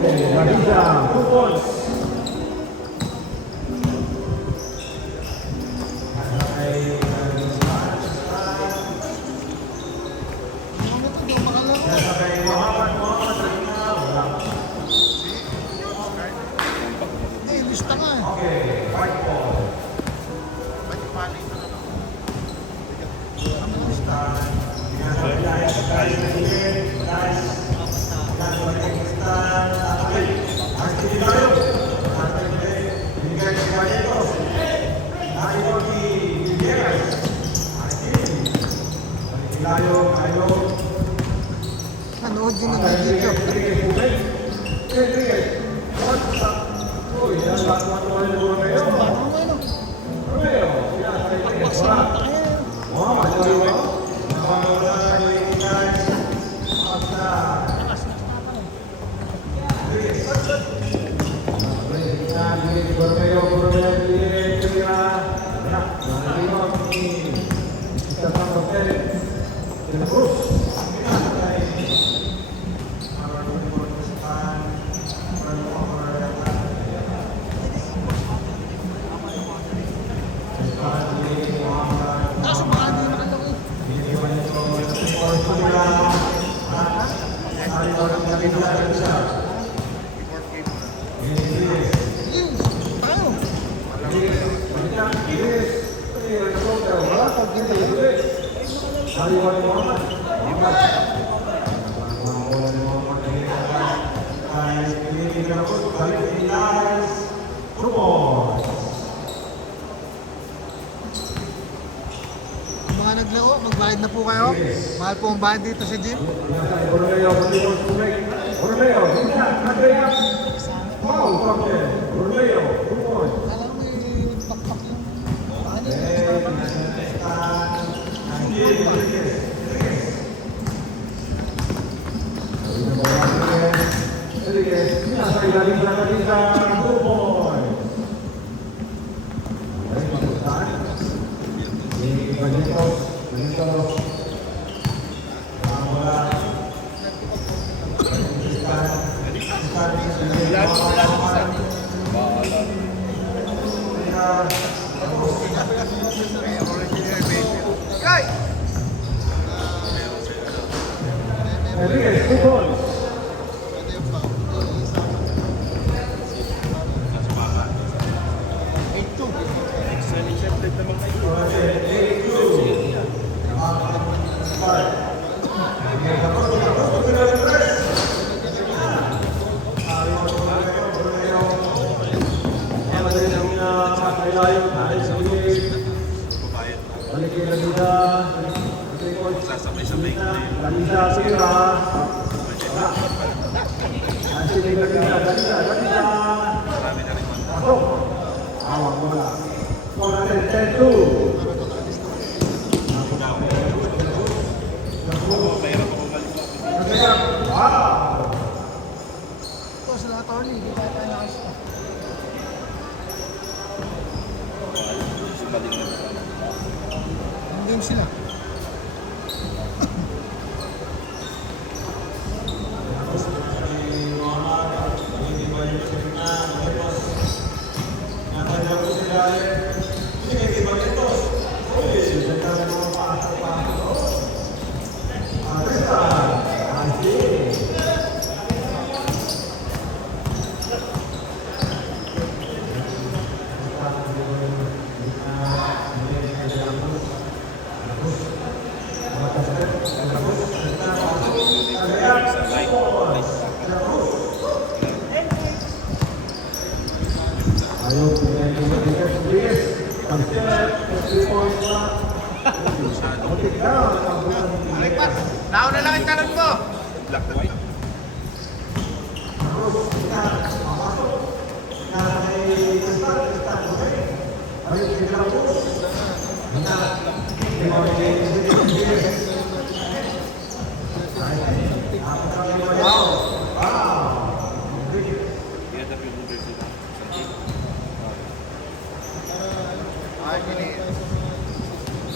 Marisa, 2 points. Lista nga eh. Okay, 5 points. Nanood din ng video. Kaso baka hindi nakalaki. Yes, tayo. Wala pag hindi. Mga naglaro, magbayad na po kayo. Mahal po ang bayad dito sa gym. Alam mo yung pakpak yung paano Kay! Enriquez, 2 points. Sasabay-sabay ko na yun. Marami na rin man. Mahirap ako balik. Ito sila attorney, hindi tayo tayo nakasya. Balik na. Ang game sila. Nauna lang ang talon mo. Black na white.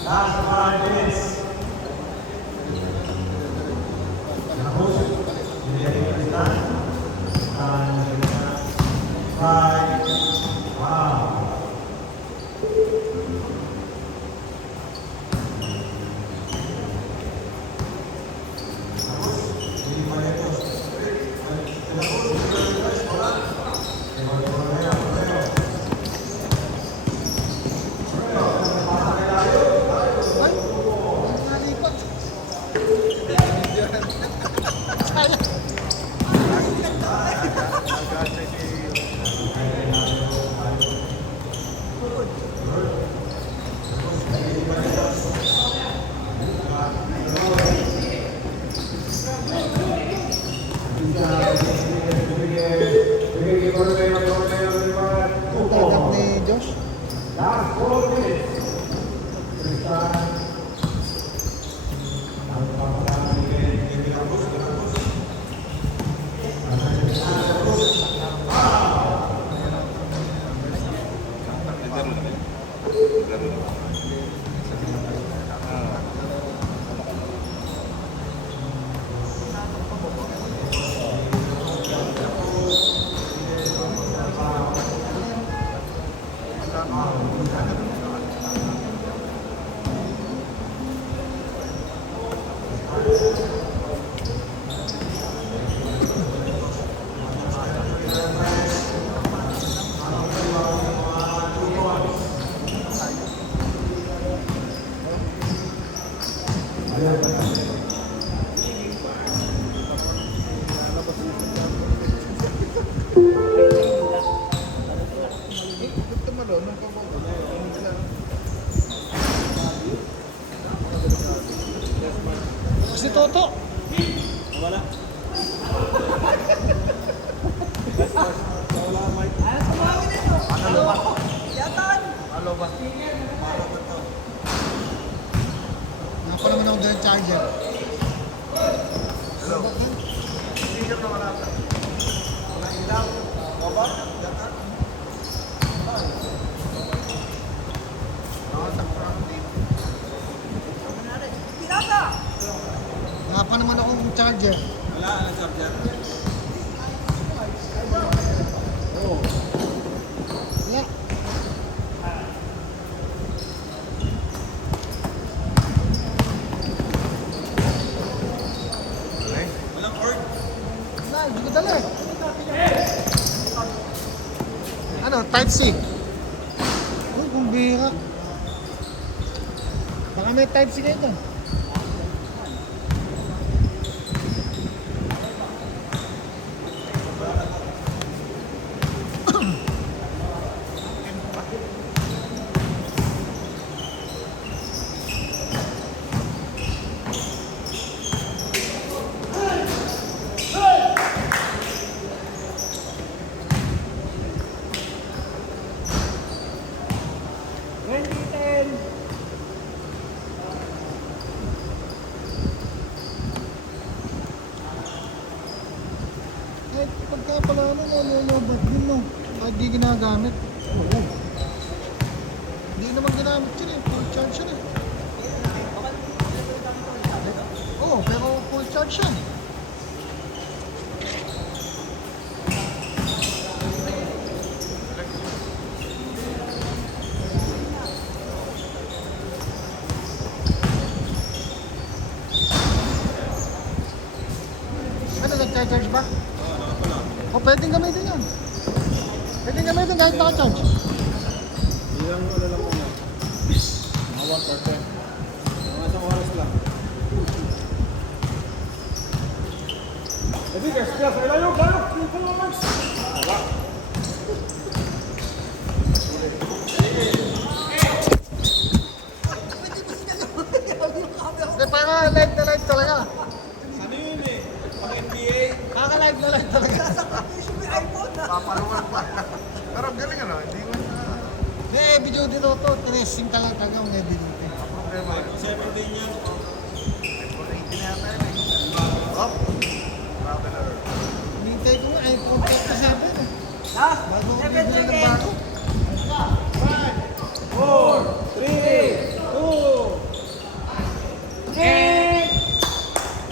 Last 5 minutes. Napa naman ako dyan charger. Hello. Napa naman akong charger. Wala, ano charger? Yeah. Walang cord. Wala, hindi ko dala eh. Ano, type C? Uy, kung bihira. Baka may type C kayo doon. Kahit pagka pala nalolobat din no. Kahit di ginagamit. Oo. Hindi naman ginamit yun eh. Full charge yun eh. Oo, pero full charge yan. Ano, nag-charge ba? O, pwedeng gamitin yan. Pwedeng gamitin kahit naka-charge. Ilang ano lang muna. Mga 1%. Mga isang oras lang. Hindi, guys, layo. Wala. Hindi, para live na live talaga. Ano yun eh? Pang NBA? Kaka-live na live talaga. Papaluan pa. Pero ang galing ano, hindi mo na Hindi, video dito to. Tracing talaga yung heavy duty. problema. 17 yan.